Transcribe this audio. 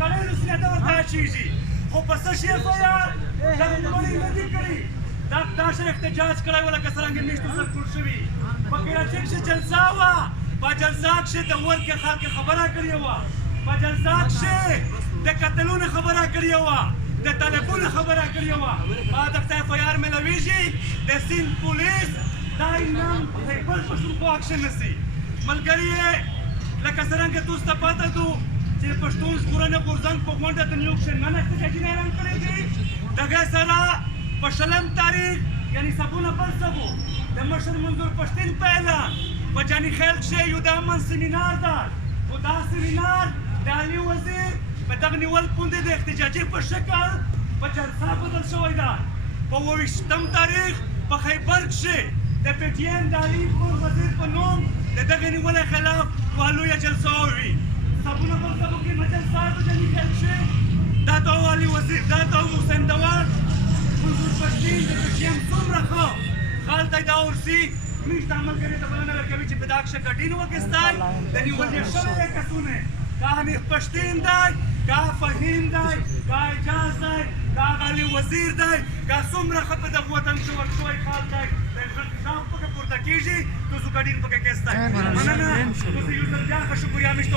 کړی نو سینه ورته اچېږي خو په څه شي FIR دغه لوړې نه دي کړي دا شی احتجاج کړی و لکه څرنګه میاشتو سره ټول شوي په کراچۍ کښې جلسه وه په جلسه کښې د ورکې خلک خبره کړې وه په جلسه کښې د قتلونو خبره کړې وه د طالبونو خبره کړې وه ما درته FIR میلاویږي د سیند پولیس دا انعام خیبر پښتونخوا کښې نیسي ملګري یې لکه څرنګه تاسو ته پته ده چې پښتون ژغورنې غورځنګ په غونډه د نیویورک کښې نن احتجاجونه اعلان کړي دي دغه سره په 20 تاریخ یعنې سبونه بل سبو د مشر منظور پښتین په اعلان په جاني خیل کښې یو د امن سیمینار ده خو دا سیمینار د علي وزیر په دغه نیول پوندې د احتجاجي په شکل په جلسه بدل شوی ده په 28 تاریخ په خیبر کښې د PTN د علي وزیر په نوم د دغه نیولې خلاف یوه لویه جلسه ووي سبونه بل سبو کې جلسه په جاني خیل کښې دا ته علي وزیر دا ته حسین دوار منظور پښتین د PTN څومره ښه خال ته دا ورسي موږ ته ملګري ته بلنه ورکوي چې په دا کښې ګډین واخیستی د نیولې شوی کسونه کا حنیف پښتین دی کا فهیم دی کا اعجاز دی کا علي وزیر دی کا څومره ښه په دغه وطن کښې ورشوی خال دی د غږ پکې پورته کېږي تاسو ګډین پکې اخیستی مننه تاسو یو ځل بیا ښه شکریه میشته